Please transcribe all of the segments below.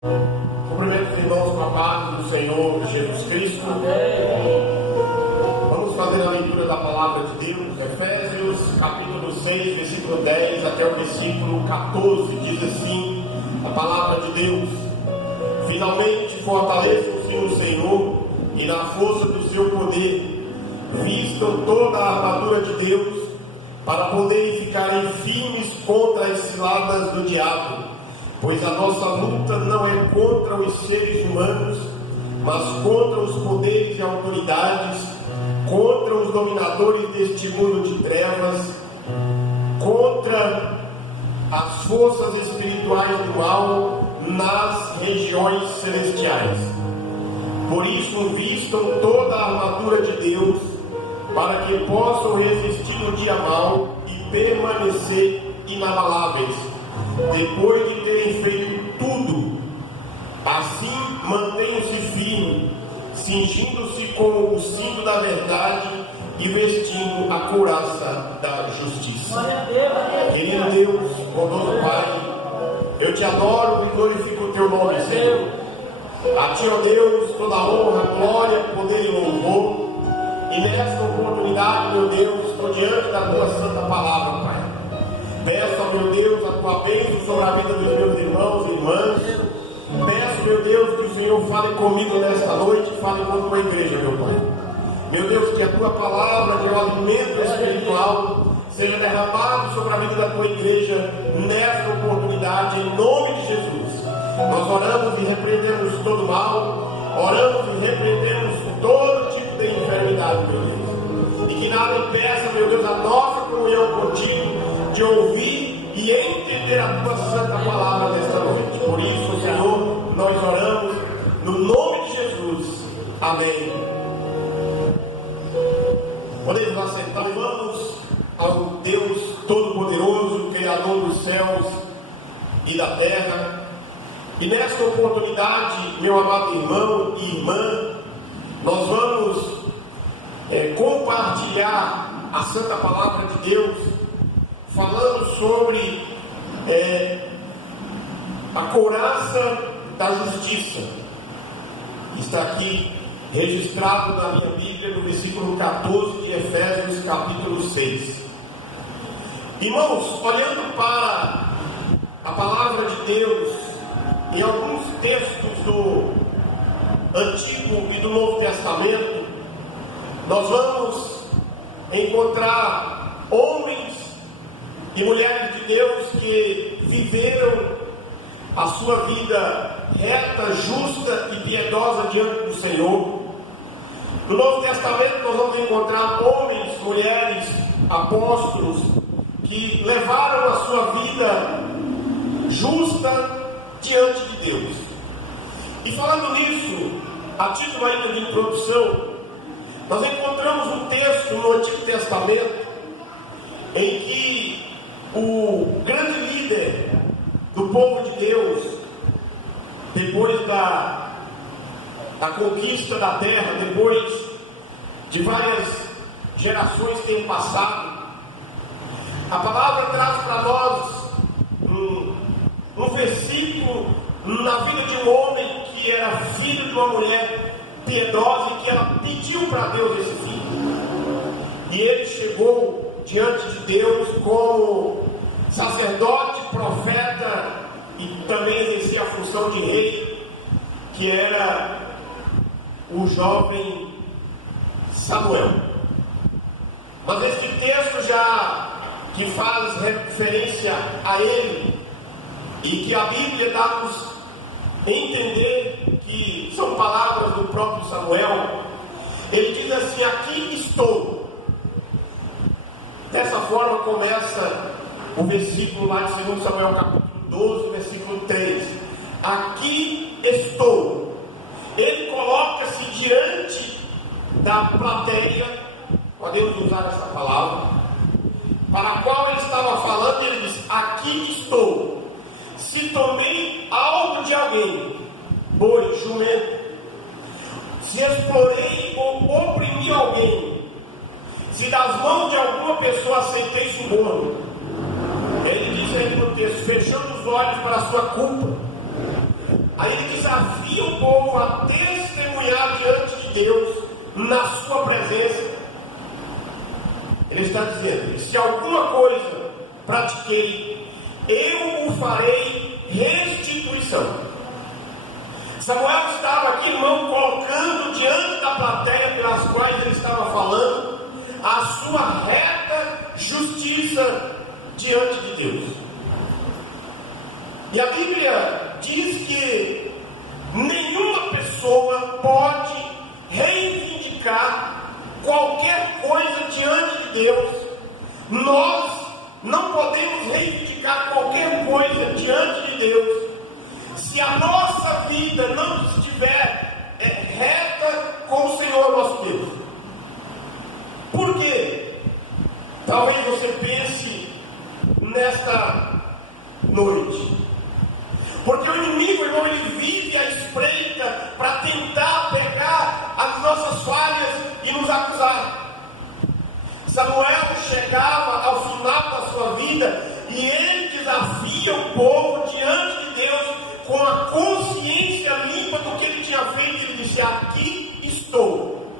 Cumprimento os irmãos com a paz do Senhor Jesus Cristo. Vamos fazer a leitura da palavra de Deus, Efésios capítulo 6, versículo 10 até o versículo 14. Diz assim a palavra de Deus: finalmente fortaleçam-se no Senhor e na força do seu poder, vistam toda a armadura de Deus, para poderem ficarem firmes contra as ciladas do diabo. Pois a nossa luta não é contra os seres humanos, mas contra os poderes e autoridades, contra os dominadores deste mundo de trevas, contra as forças espirituais do mal nas regiões celestiais. Por isso, vistam toda a armadura de Deus, para que possam resistir no dia mau e permanecer inabaláveis, depois de terem feito tudo. Assim, mantenham-se firmes, cingindo-se com o cinto da verdade e vestindo a couraça da justiça. Querido Deus, bondoso Pai, eu te adoro e glorifico o teu nome, Senhor. A ti, ó Deus, toda honra, glória, poder e louvor. E nesta oportunidade, meu Deus, estou diante da tua santa palavra, Pai. Peço, meu Deus, a tua bênção sobre a vida dos meus irmãos e irmãs. Peço, meu Deus, que o Senhor fale comigo nesta noite, fale com a tua igreja, meu Pai. Meu Deus, que a tua palavra, que é o alimento espiritual, seja derramado sobre a vida da tua igreja nesta oportunidade, em nome de Jesus. Nós oramos e repreendemos todo mal, oramos e repreendemos todo tipo de enfermidade, meu Deus. E que nada impeça, meu Deus, a nossa comunhão contigo, de ouvir e entender a tua santa palavra nesta noite. Por isso, Senhor, nós oramos no nome de Jesus. Amém. Podemos assentar. Vamos ao Deus Todo-Poderoso, Criador dos céus e da terra. E nesta oportunidade, meu amado irmão e irmã, nós vamos compartilhar a santa palavra de Deus, falando sobre a couraça da justiça. Está aqui registrado na minha Bíblia, no versículo 14 de Efésios capítulo 6. Irmãos, olhando para a palavra de Deus, em alguns textos do Antigo e do Novo Testamento, nós vamos encontrar homens e mulheres de Deus que viveram a sua vida reta, justa e piedosa diante do Senhor. No Novo Testamento nós vamos encontrar homens, mulheres, apóstolos que levaram a sua vida justa diante de Deus. E falando nisso, a título ainda de introdução, nós encontramos um texto no Antigo Testamento em que o grande líder do povo de Deus, depois da conquista da terra, depois de várias gerações terem passado, a palavra traz para nós um versículo na vida de um homem que era filho de uma mulher piedosa e que ela pediu para Deus esse filho. E ele chegou diante de Deus como sacerdote, profeta e também exercia a função de rei, que era o jovem Samuel. Mas esse texto já que faz referência a ele e que a Bíblia dá-nos entender que são palavras do próprio Samuel, ele diz assim: aqui estou. Dessa forma começa o versículo lá de 2 Samuel capítulo 12, versículo 3. Aqui estou. Ele coloca-se diante da plateia, podemos usar essa palavra, para a qual ele estava falando, e ele diz: aqui estou. Se tomei algo de alguém, boi, jumento, se explorei ou oprimi alguém, se das mãos de alguma pessoa aceitei suborno, ele diz aí no texto, fechando os olhos para a sua culpa, aí ele desafia o povo a testemunhar diante de Deus, na sua presença. Ele está dizendo: se alguma coisa pratiquei, eu o farei restituição. Samuel estava aqui, irmão, colocando diante da plateia pelas quais ele estava falando a sua reta justiça diante de Deus. E a Bíblia diz que nenhuma pessoa pode reivindicar qualquer coisa diante de Deus. Nós não podemos reivindicar qualquer coisa diante de Deus se a nossa vida não estiver reta com o Senhor nosso Deus. Por quê? Talvez você pense nesta noite. Porque o inimigo, irmão, ele vive à espreita para tentar pegar as nossas falhas e nos acusar. Samuel chegava ao final da sua vida e ele desafia o povo diante de Deus com a consciência limpa do que ele tinha feito. Ele disse: aqui estou.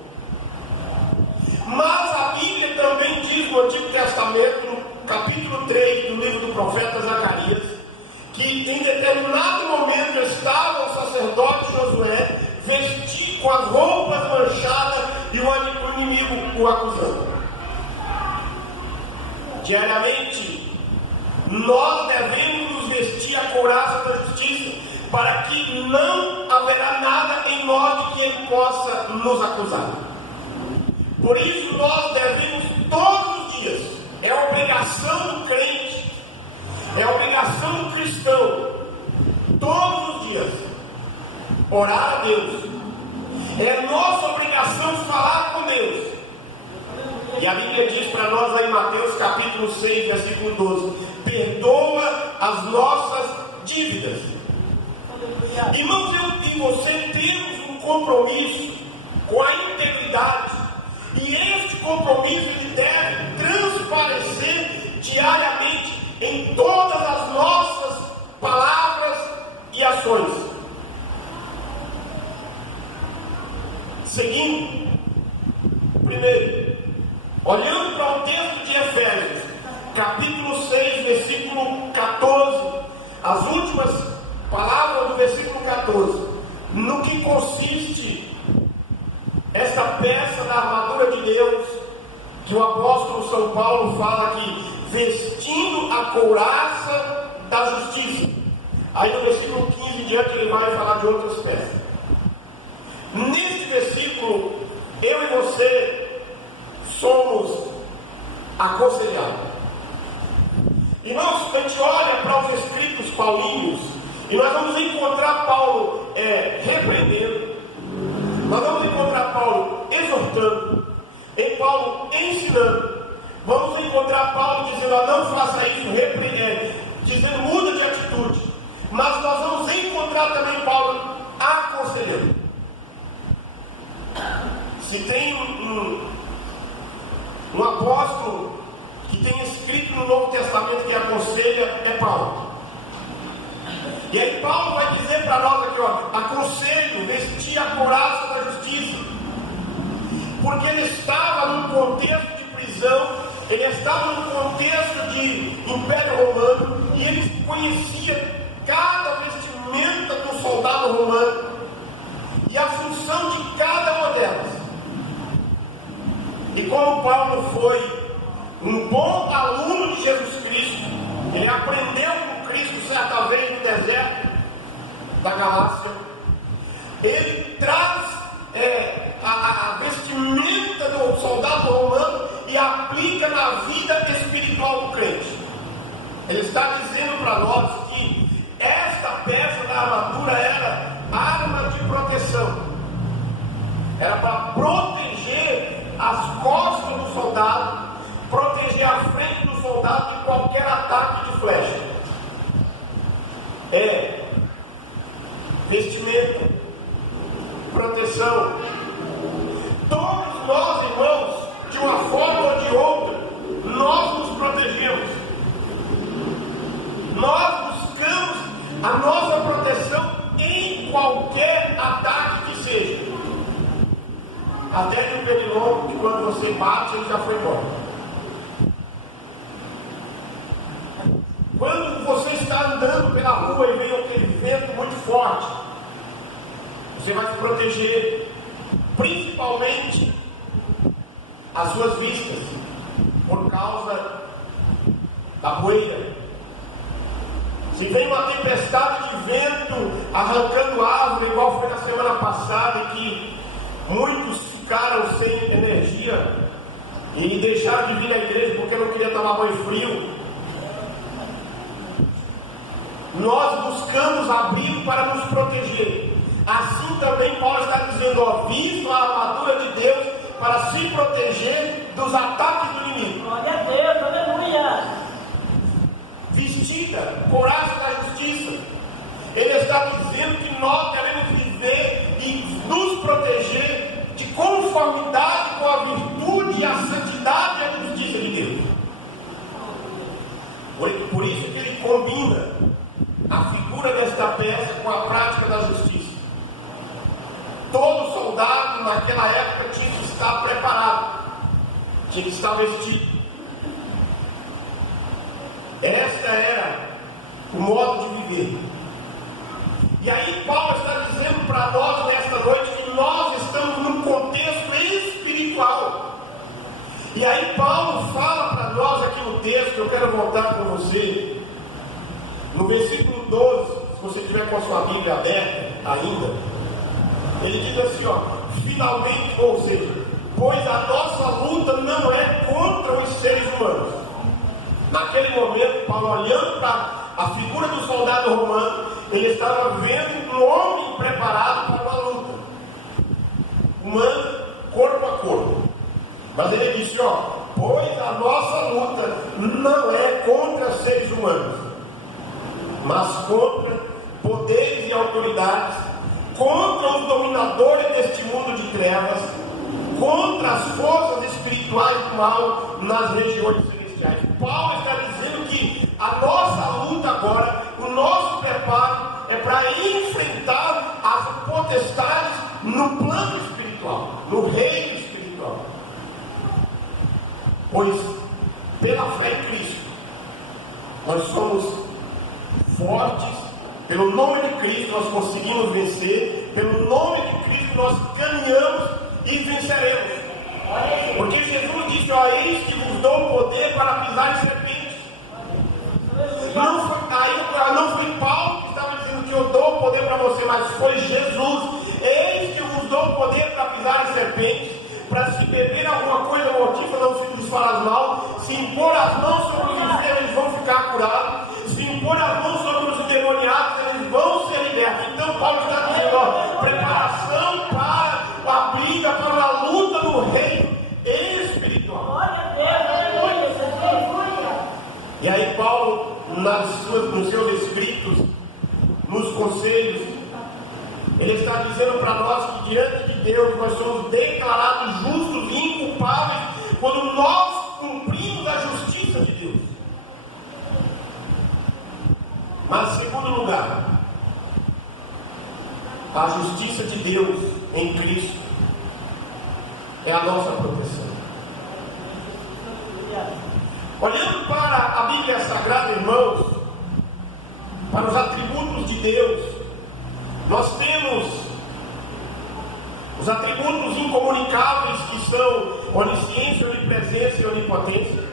Mas a Bíblia também diz no Antigo Testamento, no capítulo 3 do livro do profeta Zacarias, que em determinado momento estava o sacerdote Josué vestido com as roupas manchadas e o inimigo o acusando. Diariamente nós devemos nos vestir a couraça da justiça, para que não haverá nada em nós de que ele possa nos acusar. Por isso nós devemos todos os dias, é obrigação do crente, é obrigação do cristão, todos os dias, orar a Deus. É nossa obrigação falar com Deus. E a Bíblia diz para nós aí em Mateus capítulo 6, versículo 12: perdoa as nossas dívidas. Irmãos, eu e você temos um compromisso com a integridade, e este compromisso ele deve transparecer diariamente em todas as nossas palavras e ações. Seguindo, primeiro, olhando para o texto de Efésios, capítulo 6, versículo 14, as últimas palavras do versículo 14, no que consiste essa peça da armadura de Deus, que o apóstolo São Paulo fala aqui, vestindo a couraça da justiça. Aí no versículo 15 em diante ele vai falar de outras peças. Neste versículo, eu e você somos aconselhados. Irmãos, a gente olha para os escritos paulinos e nós vamos encontrar Paulo repreendendo, nós vamos encontrar Paulo exortando, Paulo ensinando, vamos encontrar Paulo dizendo: não faça isso, repreendendo, dizendo muda de atitude. Mas nós vamos encontrar também Paulo aconselhando. Se tem um apóstolo que tem escrito no Novo Testamento que aconselha, é Paulo. E aí Paulo vai dizer para nós aqui, aconselho, vestir a couraça da justiça, porque ele estava num contexto de prisão, ele estava num contexto de Império Romano, e ele conhecia cada vestimenta do soldado romano e a função de cada uma delas. E como Paulo foi um bom aluno de Jesus Cristo, ele aprendeu com Cristo certa vez no deserto da Galácia, ele traz a vestimenta do soldado romano e aplica na vida espiritual do crente. Ele está dizendo para nós que esta peça da armadura era arma de proteção, era para proteger as costas do soldado, proteger a frente do soldado de qualquer ataque de flecha. Vestimenta, proteção. Todos nós, irmãos, de uma forma ou de outra, nós nos protegemos. Nós buscamos a nossa proteção em qualquer ataque que seja. Até de um pernilongo que quando você bate, ele já foi embora. Quando você está andando pela rua e vem aquele vento muito forte, você vai se proteger, principalmente as suas vistas, por causa da poeira. Se vem uma tempestade de vento arrancando árvore, igual foi na semana passada, e que muitos ficaram sem energia e deixaram de vir à igreja porque não queria tomar banho frio, nós buscamos abrigo para nos proteger. Assim também Paulo está dizendo, ó, visto a armadura de Deus para se proteger dos ataques do inimigo. Glória a Deus, aleluia. Vestida, couraça da justiça. Ele está dizendo que nós devemos viver e nos proteger de conformidade com a virtude, a santidade e a justiça de Deus. Por isso que ele combina a figura desta peça com a prática da justiça. Todo soldado naquela época tinha que estar preparado, tinha que estar vestido. Esta era o modo de viver. E aí Paulo está dizendo para nós nesta noite que nós estamos num contexto espiritual. E aí Paulo fala para nós aqui no texto, eu quero voltar com você, no versículo 12, se você tiver com a sua Bíblia aberta ainda, ele diz assim, ó, finalmente, ou seja, pois a nossa luta não é contra os seres humanos. Naquele momento, Paulo, olhando para a figura do soldado romano, ele estava vendo um homem preparado para uma luta humana, corpo a corpo. Mas ele disse, ó, pois a nossa luta não é contra seres humanos, mas contra poderes e autoridades, contra os dominadores deste mundo de trevas, contra as forças espirituais do mal nas regiões celestiais. Paulo está dizendo que a nossa luta agora, o nosso preparo é para enfrentar as potestades no plano espiritual, no reino espiritual. Pois pela fé em Cristo nós somos fortes, pelo nome de Cristo nós conseguimos vencer, pelo nome de Cristo nós caminhamos e venceremos. Porque Jesus disse, ó, eis que vos dou poder para pisar em serpentes. Não foi Paulo que estava dizendo que eu dou o poder para você, mas foi Jesus. Eis que vos dou o poder para pisar em serpentes, para se beber alguma coisa mortífera não se lhes fará mal, se impor as mãos sobre os enfermos eles vão ficar curados, se impor as mãos sobre os endemoniados eles vão ser libertos. Então Paulo está dizendo, ó, preparação para a briga, para a luta no reino espiritual. Glória a Deus, aleluia. E aí Paulo, nos seus escritos, nos conselhos, ele está dizendo para nós que diante de Deus nós somos declarados justos e inculpáveis quando nós cumprimos a justiça de Deus. Mas em segundo lugar, a justiça de Deus em Cristo é a nossa proteção. Olhando para a Bíblia Sagrada, irmãos, para os atributos de Deus, nós temos os atributos incomunicáveis que são onisciência, onipresença e onipotência.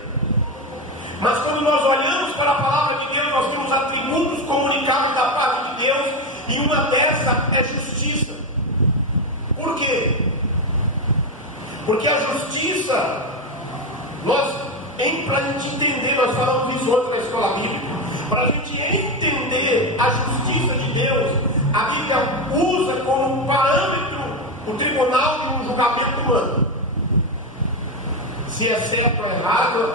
Mas quando nós olhamos para a palavra de Deus, nós temos atributos comunicáveis da parte de Deus, e uma dessas é justiça. Por quê? Porque a justiça, para a gente entender, nós falamos isso ontem na escola bíblica, para a gente entender a justiça de Deus, a Bíblia usa como parâmetro o tribunal de um julgamento humano. Se é certo ou errado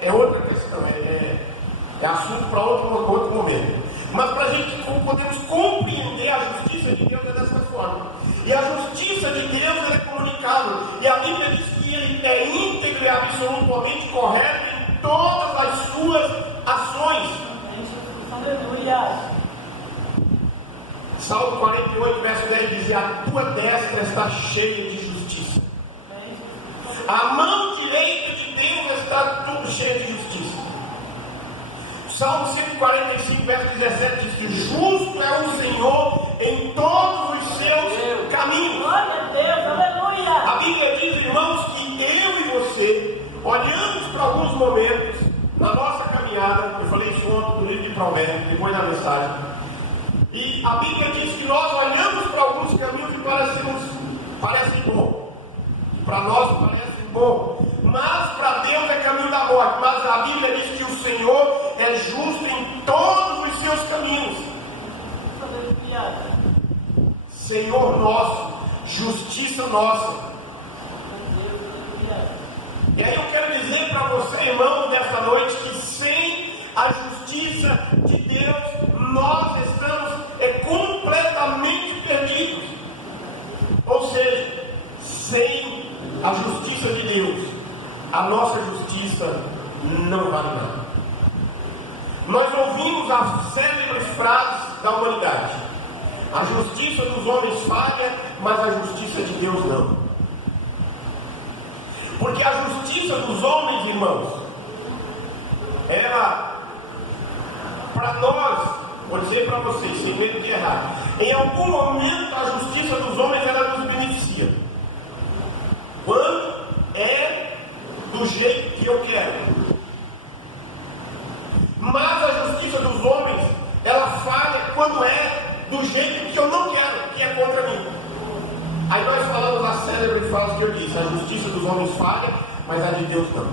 é outra questão, é assunto para outro momento. Mas para a gente podermos compreender a justiça de Deus é dessa forma. E a justiça de Deus é comunicável. E a Bíblia diz que ele é íntegro e absolutamente correto em todas as suas ações. Aleluia. Salmo 48, verso 10 diz: a tua destra está cheia de justiça. A mão direita de Deus está tudo cheio de justiça. Salmo 145, verso 17 diz que justo é o Senhor em todos os seus caminhos. Glória a Deus, aleluia. A Bíblia diz, irmãos, que eu e você olhamos para alguns momentos na nossa caminhada. Eu falei isso ontem no livro de Provérbios, depois da mensagem. E a Bíblia diz que nós olhamos para alguns caminhos que parecem bons. Para nós parecem bons. Mas para Deus é caminho da morte. Mas a Bíblia diz que o Senhor é justo em todos os seus caminhos. Senhor nosso, justiça nossa. E aí eu quero dizer para você, irmão, nessa noite, que sem a justiça de Deus, nós estamos completamente perdidos. Ou seja, sem a justiça de Deus, a nossa justiça não vale nada. Nós ouvimos as célebres frases da humanidade: a justiça dos homens falha, mas a justiça de Deus não. Porque a justiça dos homens, irmãos, ela, para nós, vou dizer para vocês, sem medo de errar, em algum momento a justiça dos homens ela nos beneficia. Quando é do jeito que eu quero. Mas a justiça dos homens ela falha quando é do jeito que eu não quero, que é contra mim. Aí nós falamos a célebre frase que eu disse: a justiça dos homens falha, mas a de Deus não.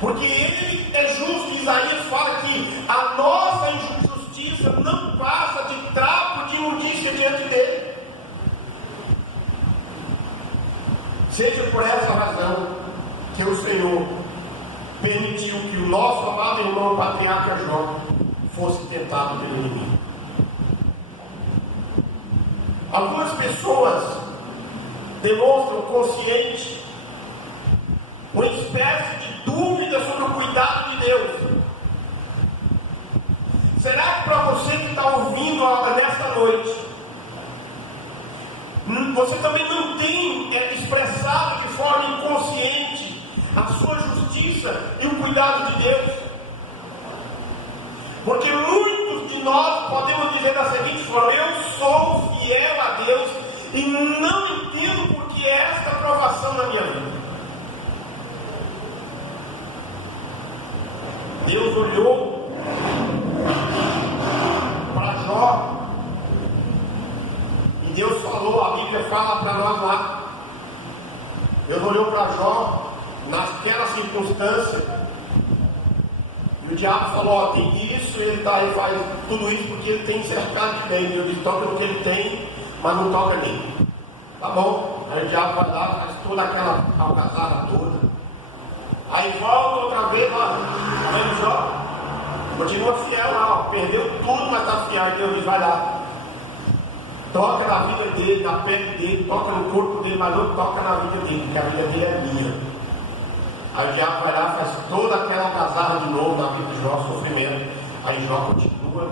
Porque Ele é justo. Isaías fala que a nossa injustiça não passa de trapo de imundícia diante dele. Seja por essa razão que o Senhor permitiu que o nosso amado irmão patriarca Jó fosse tentado pelo inimigo. Algumas pessoas demonstram consciente uma espécie de dúvida sobre o cuidado de Deus. Será que para você que está ouvindo nesta noite, você também não tem expressado de forma inconsciente a sua justiça e o cuidado de Deus? Porque muitos de nós podemos dizer da seguinte forma: eu sou fiel a Deus e não entendo por que esta aprovação na minha vida. Deus olhou para Jó e Deus falou, a Bíblia fala para nós lá. Deus olhou para Jó naquela circunstância. E o diabo falou: ó, tem isso, ele faz tudo isso porque ele tem cercado de bem. Eu disse: toca no que ele tem, mas não toca nele. Tá bom? Aí o diabo vai lá, faz toda aquela algazarra toda. Aí volta outra vez lá, tá vendo Jó? Continua fiel lá, ó, perdeu tudo, mas está fiel. Aí Deus diz: vai lá, toca na vida dele, na pele dele, toca no corpo dele, mas não toca na vida dele, porque a vida dele é minha. Aí o diabo vai lá, faz toda aquela algazarra de novo na vida de Jó, sofrimento. Aí Jó continua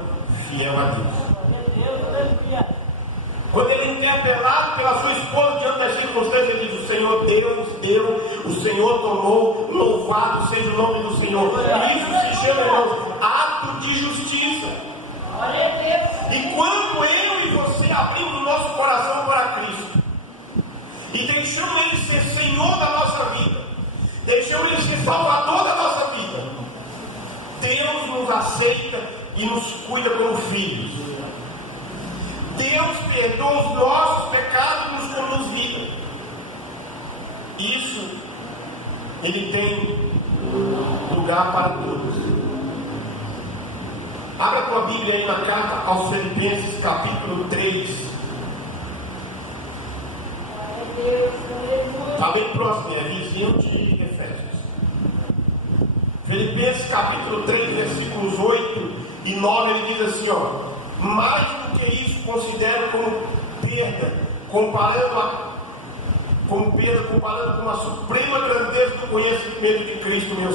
fiel a Deus. Quando ele é interpelado pela sua esposa diante das circunstâncias, ele diz: o Senhor Deus deu, o Senhor tomou, louvado seja o nome do Senhor. E isso se chama, irmãos, ato de justiça. E quando eu e você abrimos o nosso coração para Cristo e deixamos Ele ser Senhor da nossa vida, deixamos Ele ser Salvador da nossa vida, Deus nos aceita e nos cuida como filhos. Deus perdoa os nossos pecados e nos conduz vida. Isso Ele tem lugar para todos. Abra tua Bíblia aí na carta aos Filipenses, capítulo 3. Está bem próximo, é vizinho de Efésios. Filipenses, capítulo 3, versículos 8 e 9, ele diz assim, ó: mais do que isso, considero como perda, comparando com a suprema grandeza do conhecimento de Cristo, meu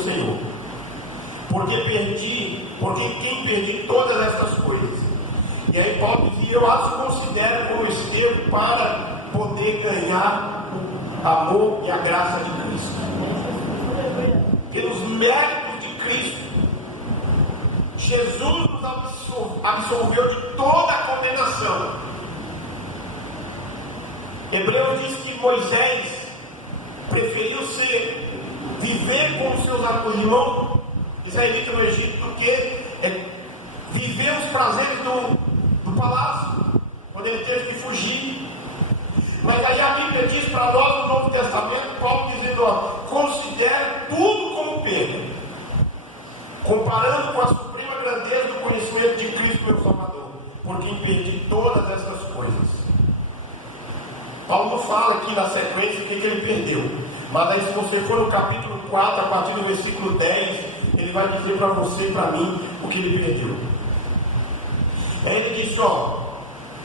Porque quem perdi todas essas coisas E aí Paulo dizia: eu as considero como esterco para poder ganhar o amor e a graça de Cristo. Pelos méritos de Cristo, Jesus nos absolveu de toda a condenação. Hebreus diz que Moisés preferiu viver com os seus irmãos israelitas no Egito do que viver os prazeres do palácio, quando ele teve que fugir. Mas aí a Bíblia diz para nós no Novo Testamento, Paulo dizendo: considere tudo como perda, comparando com a suprema grandeza do conhecimento de Cristo meu Salvador, porque perdi todas essas coisas. Paulo não fala aqui na sequência o que ele perdeu, mas aí se você for no capítulo 4, a partir do versículo 10, ele vai dizer para você e para mim o que ele perdeu. Aí ele diz: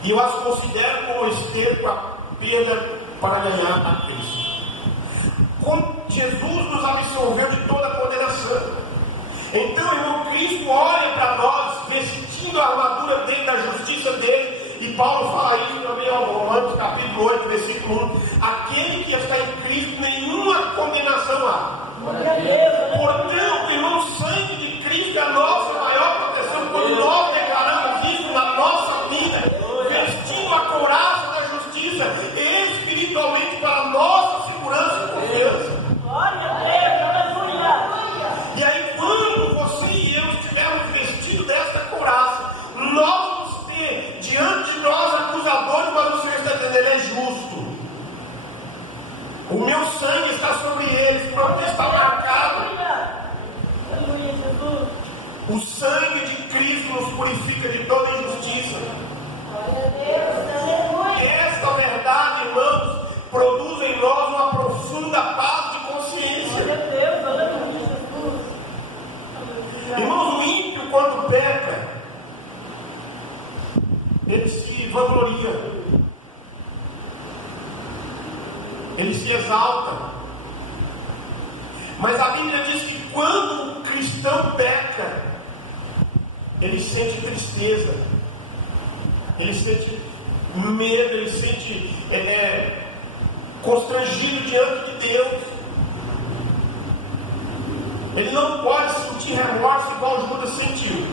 e eu as considero como esterco, a perda para ganhar a Cristo. Jesus nos absolveu de toda a condenação. Então, irmão, Cristo olha para nós vestindo a armadura dele, da justiça dele. E Paulo fala isso também em Romanos capítulo 8, versículo 1. Aquele que está em Cristo, nenhuma condenação há. Portanto, irmão, o sangue de Cristo é a nossa maior proteção. Quando nós declaramos isso na nossa vida, vestindo a couraça da justiça, espiritualmente, para a nossa segurança e confiança. Glória a Deus, aleluia. E aí, quando você e eu estivermos vestidos desta couraça, nós vamos ter diante de nós acusadores, mas o Senhor está dizendo: ele é justo. O meu sangue está sobre eles, porque está marcado. Aleluia, Jesus. O sangue de Cristo nos purifica de toda injustiça. Glória a Deus, aleluia. Esta verdade, irmãos, produz em nós uma profunda paz de consciência. Glória a Deus, aleluia, Jesus. Irmãos, o ímpio, quando peca, ele se vangloria, ele se exalta. Mas a Bíblia diz que quando o cristão peca, ele sente tristeza, ele sente medo, ele sente constrangido diante de Deus. Ele não pode sentir remorso igual Judas sentiu,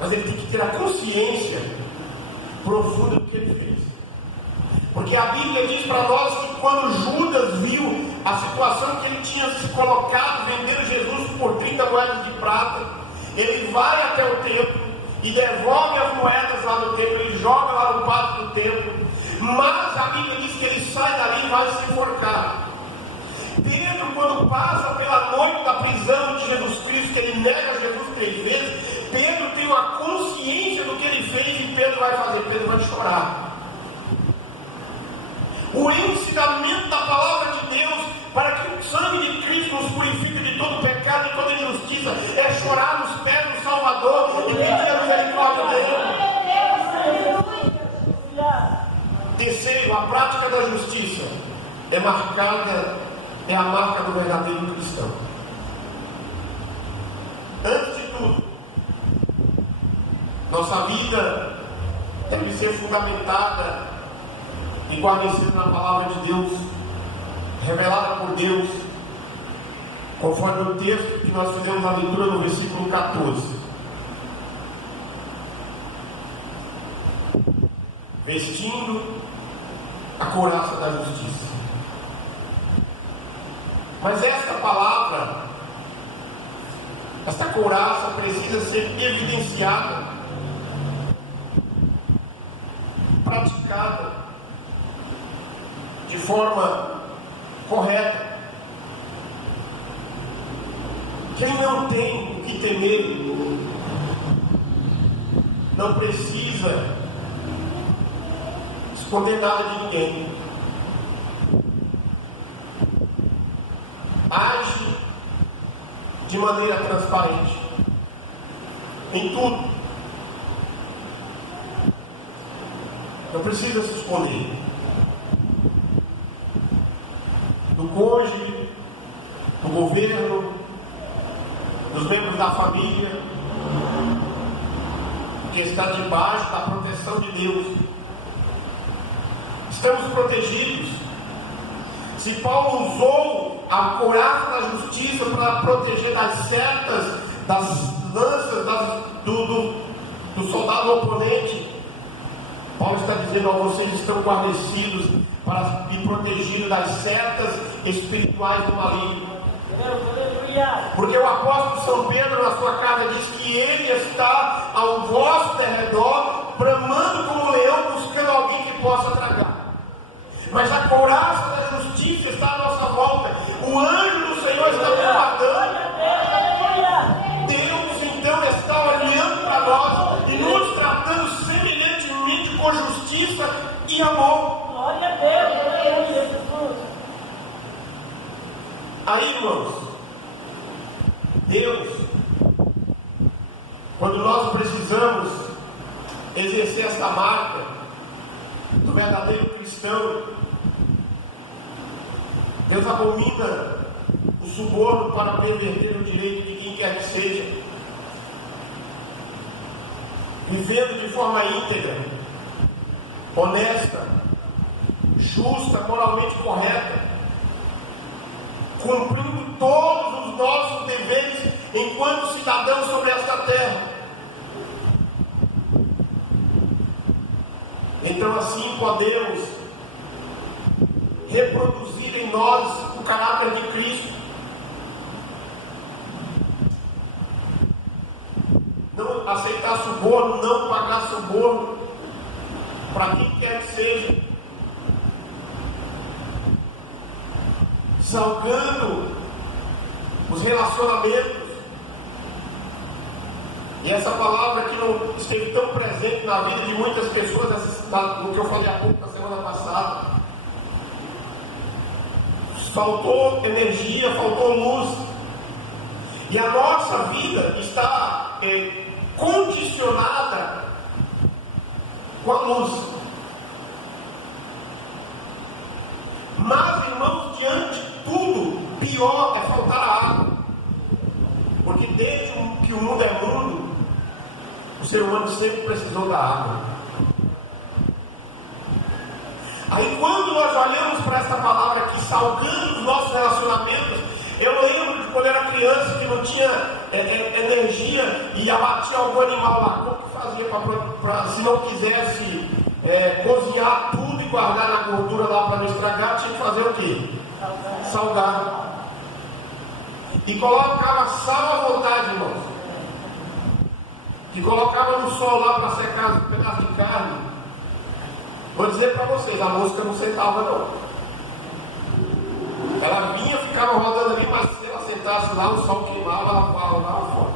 mas ele tem que ter a consciência profunda do que ele fez. Porque a Bíblia diz para nós que quando Judas viu a situação que ele tinha se colocado, vendendo Jesus por 30 moedas de prata, ele vai até o templo e devolve as moedas lá no templo, ele joga lá no pátio do templo, mas a Bíblia diz que ele sai dali e vai se enforcar. Pedro, quando passa pela noite da prisão de Jesus Cristo, que ele nega Jesus 3 vezes, Pedro tem uma consciência do que ele fez e Pedro vai fazer, Pedro vai chorar. O ensinamento da palavra de Deus para que o sangue de Cristo nos purifique de todo pecado e toda injustiça é chorar nos pés do Salvador e pedir a misericórdia dele. Terceiro, a prática da justiça é a marca do verdadeiro cristão. Antes de tudo, nossa vida deve ser fundamentada e guarnecida na palavra de Deus, revelada por Deus, conforme o texto que nós fizemos a leitura no versículo 14. Vestindo a couraça da justiça. Mas esta palavra, esta couraça precisa ser evidenciada, praticada de forma correta. Quem não tem o que temer não precisa esconder nada de ninguém. Age de maneira transparente em tudo. Não precisa se esconder do cônjuge, do governo, dos membros da família. porque está debaixo da proteção de Deus. Estamos protegidos. Se Paulo usou a couraça da justiça para proteger das setas, das lanças, do soldado oponente, Paulo está dizendo: ó, vocês estão guarnecidos para me proteger das setas espirituais do maligno. Porque o apóstolo São Pedro, na sua carta, diz que ele está ao vosso derredor, bramando como um leão, buscando alguém que possa tragar. Mas a couraça da justiça está à nossa volta. O anjo do Senhor está nos guardando. Deus então está olhando para nós e nos tratando semelhantemente com justiça e amor. Glória a Deus, Jesus. Aí, irmãos, Deus, quando nós precisamos exercer essa marca do verdadeiro cristão, Deus abomina o suborno para perverter o direito de quem quer que seja, vivendo de forma íntegra, honesta, justa, moralmente correta, cumprindo todos os nossos deveres enquanto cidadãos sobre esta terra. Então assim podemos reproduzir em nós o caráter de Cristo. Não aceitar suborno, não pagar suborno para quem quer que seja, salgando os relacionamentos. E essa palavra que não esteve tão presente na vida de muitas pessoas, no que eu falei há pouco, na semana passada. Faltou energia, faltou luz. E a nossa vida está condicionada com a luz. Mas, irmãos, diante de tudo, pior é faltar a água. Porque desde que o mundo é mundo, o ser humano sempre precisou da água. Aí quando nós olhamos para essa palavra aqui, salgando os nossos relacionamentos, eu lembro de quando eu era criança que não tinha energia e abatia algum animal lá. Como que fazia se não quisesse cozinhar tudo e guardar na gordura lá para não estragar, tinha que fazer o quê? Salgar. E colocava sal à vontade, irmãos. E colocava no sol lá para secar um pedaço de carne. Vou dizer para vocês, a mosca não sentava não. Ela vinha, ficava rodando ali, mas se ela sentasse lá, o sol queimava, ela voava lá fora.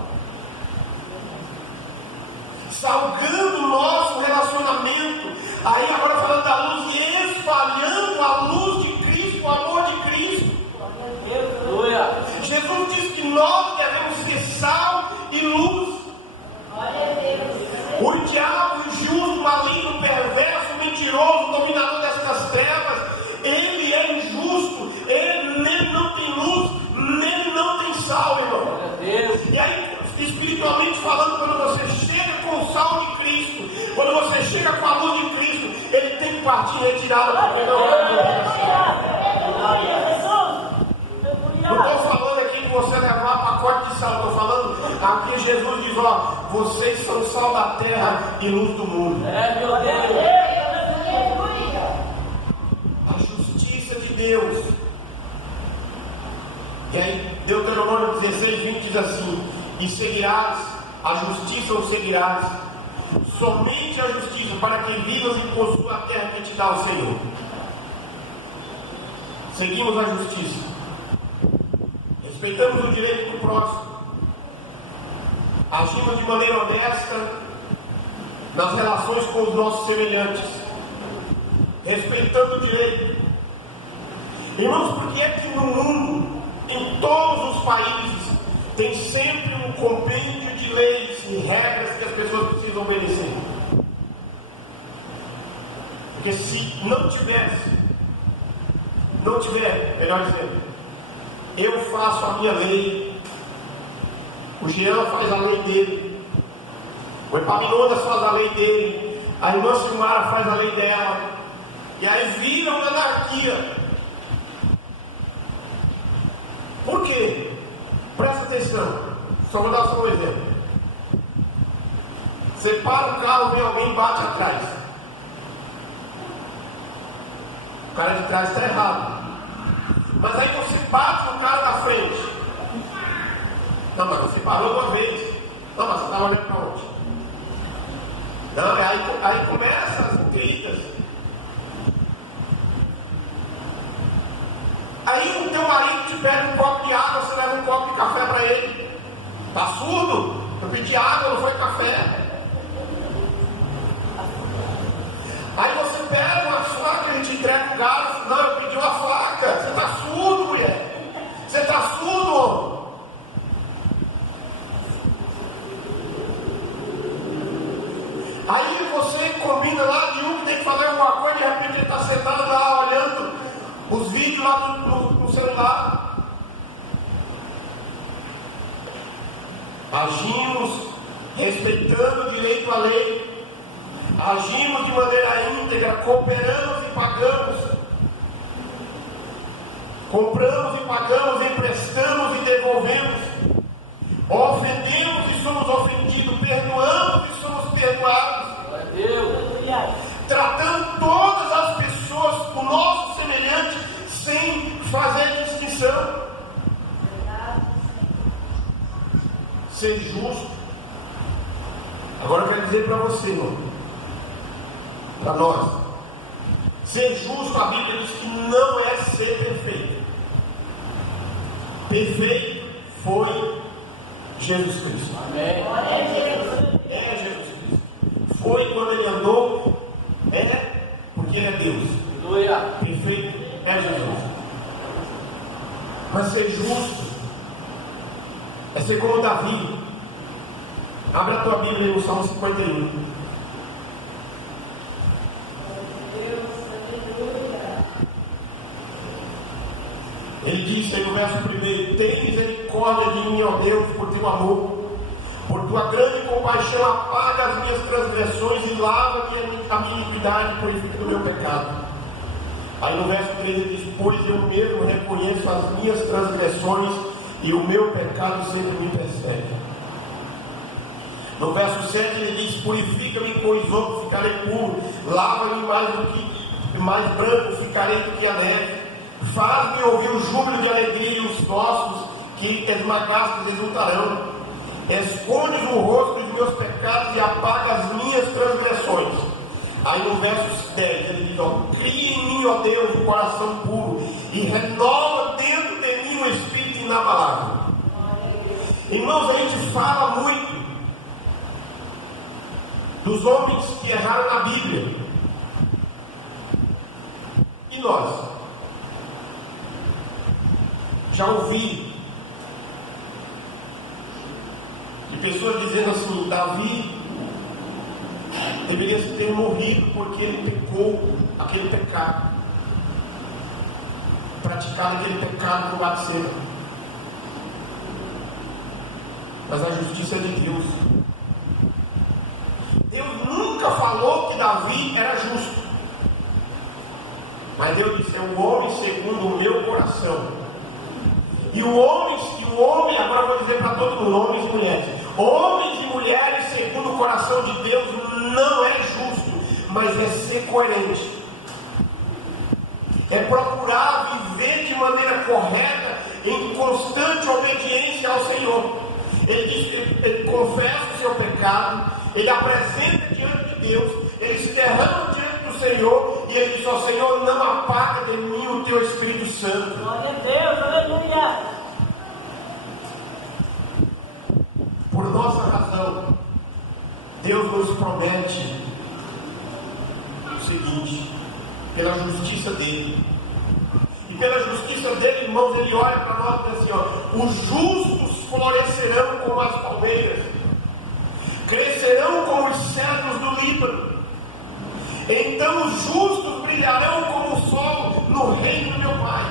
Salgando o nosso relacionamento. Aí agora falando da luz e espalhando a luz de Cristo, o amor de Cristo. Jesus diz que nós devemos ser sal e luz. O diabo, injusto, maligno, perverso, mentiroso, dominador destas trevas, ele é injusto, nele não tem luz, nele não tem sal, irmão. E aí, espiritualmente falando, quando você chega com o sal de Cristo, quando você chega com a luz de Cristo, ele tem que partir retirada para pegar o Não estou falando aqui de você levar pacote de sal, estou falando aqui Jesus diz, ó, vocês são sal da terra e luz do mundo. Meu Deus. A justiça de Deus. E aí Deuteronômio 16:20 diz assim: e seguirás, a justiça ou seguirás, somente a justiça, para que vivas e possua a terra que te dá o Senhor. Seguimos a justiça, respeitamos o direito do próximo, agimos de maneira honesta nas relações com os nossos semelhantes, respeitando o direito. Irmãos, por que é que no mundo, em todos os países, tem sempre um compêndio de leis e regras que as pessoas precisam obedecer? Porque se não tiver, melhor dizendo, eu faço a minha lei, o Jean faz a lei dele, O Epaminondas faz a lei dele, a irmã Silmara faz a lei dela, e aí vira uma anarquia. Por quê? Presta atenção, só vou dar só um exemplo. Você para o carro, vem alguém e bate atrás. O cara de trás está errado. Mas aí você bate no cara da frente. Não, mas você parou uma vez. Não, mas você estava olhando para onde? Não, aí começa as intrigas. Aí o teu marido te pede um copo de água, você leva um copo de café para ele. Tá surdo? Eu pedi água, não foi café. Aí você pega uma faca, ele te entrega o galo. Não, eu pedi uma faca. Você está surdo, mulher. Você está surdo, homem. Aí você combina lá de um que tem que fazer alguma coisa, de repente ele está sentado lá olhando os vídeos lá no celular. Agimos respeitando o direito à lei. Agimos de maneira íntegra, cooperamos e pagamos. Compramos e pagamos, emprestamos e devolvemos. Ofendemos e somos ofendidos, perdoamos e somos perdoados. Tratando todas as pessoas, o nosso semelhante, sem fazer distinção. Ser justo. Agora eu quero dizer para você, irmão, para nós, ser justo, a Bíblia diz que não é ser perfeito. Perfeito foi Jesus Cristo. Amém. É Jesus Cristo. Foi quando ele andou, porque ele é Deus. Aleluia. Perfeito é Jesus. Mas ser justo é ser como Davi. Abra a tua Bíblia no Salmo 51. Ele disse aí no verso 1: tem misericórdia de mim, ó Deus, por teu amor, por tua grande compaixão, apaga as minhas transgressões e lava-me a minha iniquidade, purifica do meu pecado. Aí no verso 3 ele diz: pois eu mesmo reconheço as minhas transgressões e o meu pecado sempre me persegue. No verso 7 ele diz: purifica-me com isopo, ficarei puro, lava-me mais branco, ficarei do que a neve. Faz-me ouvir o júbilo de alegria e os ossos que esmagastes exultarão. Escondes o rosto dos meus pecados e apaga as minhas transgressões. Aí no verso 10 ele diz: cria em mim, ó Deus, um coração puro e renova dentro de mim um espírito inabalável. Irmãos, a gente fala muito dos homens que erraram na Bíblia. E nós? Já ouvi de pessoas dizendo assim: Davi deveria ter morrido porque ele pecou aquele pecado, praticado aquele pecado com Batseba. Mas a justiça é de Deus. Deus nunca falou que Davi era justo, mas Deus disse: é um homem segundo o meu coração. E o homem, agora eu vou dizer para todo mundo, homens e mulheres. Homens e mulheres segundo o coração de Deus não é justo, mas é ser coerente. É procurar viver de maneira correta, em constante obediência ao Senhor. Ele diz que ele confessa o seu pecado, ele apresenta diante de Deus, ele se derrama diante do Senhor, e ele diz: ó Senhor, não apaga de mim o teu Espírito Santo. Glória a Deus, aleluia. Por nossa razão, Deus nos promete o seguinte: pela justiça dele, e pela justiça dele, irmãos, ele olha para nós e diz assim: ó, os justos florescerão como as palmeiras, crescerão como os cedros do Líbano. Então os justos brilharão como o sol no reino do meu Pai.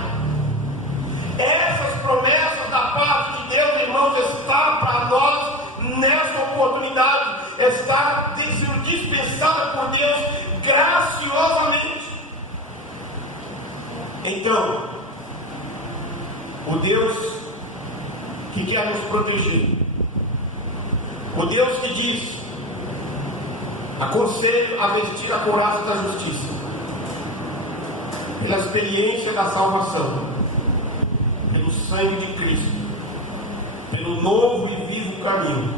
Essas promessas da parte de Deus, irmãos, está para nós nessa oportunidade. está sendo dispensada por Deus graciosamente. Então, o Deus que quer nos proteger, o Deus que diz: aconselho a vestir a couraça da justiça, pela experiência da salvação, pelo sangue de Cristo, pelo novo e vivo caminho,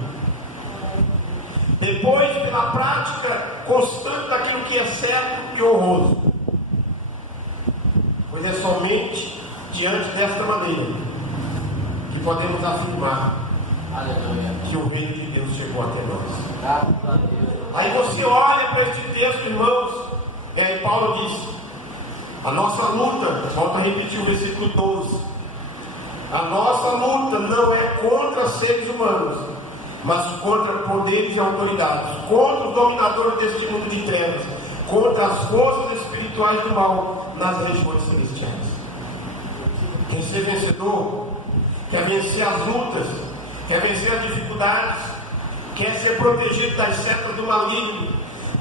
depois pela prática constante daquilo que é certo e honroso, pois é somente diante desta maneira que podemos afirmar que o reino de Deus chegou até nós. Aí você olha para este texto, irmãos, e aí Paulo diz: a nossa luta, volto a repetir o versículo 12, a nossa luta não é contra seres humanos, mas contra poderes e autoridades, contra os dominadores deste mundo de trevas, contra as forças espirituais do mal nas regiões celestiais. Quer ser vencedor? Quer vencer as lutas? Quer vencer as dificuldades? Quer ser protegido das setas do maligno,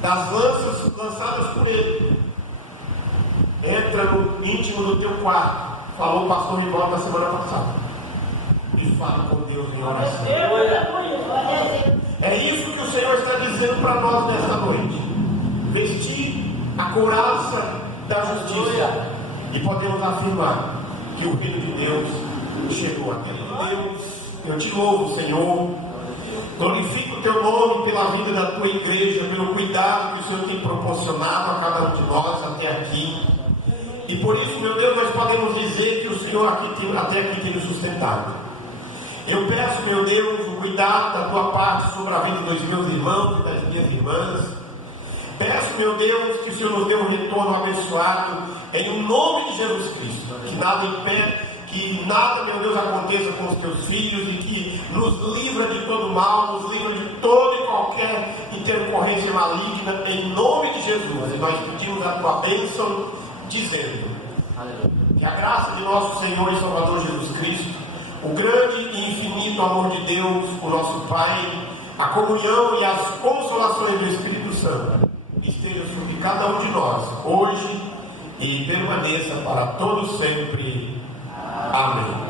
das lanças lançadas por ele? Entra no íntimo do teu quarto, falou o pastor Rivaldo na semana passada, e fala com Deus em oração. É isso que o Senhor está dizendo para nós nesta noite: vestir a couraça da justiça, e podemos afirmar que o reino de Deus chegou até nós. Deus, eu te louvo, Senhor, glorifico o teu nome pela vida da tua igreja, pelo cuidado que o Senhor tem proporcionado a cada um de nós até aqui. E por isso, meu Deus, nós podemos dizer que o Senhor até aqui tem nos sustentado. Eu peço, meu Deus, o cuidado da tua parte sobre a vida dos meus irmãos e das minhas irmãs. Peço, meu Deus, que o Senhor nos dê um retorno abençoado, em nome de Jesus Cristo. Que nada impede, que nada, meu Deus, aconteça com os teus filhos, e que nos livra de todo mal, nos livra de toda e qualquer intercorrência maligna, em nome de Jesus. E nós pedimos a tua bênção, dizendo: que a graça de nosso Senhor e Salvador Jesus Cristo, o grande e infinito amor de Deus, o nosso Pai, a comunhão e as consolações do Espírito Santo esteja sobre cada um de nós, hoje, e permaneça para todos sempre. Amém.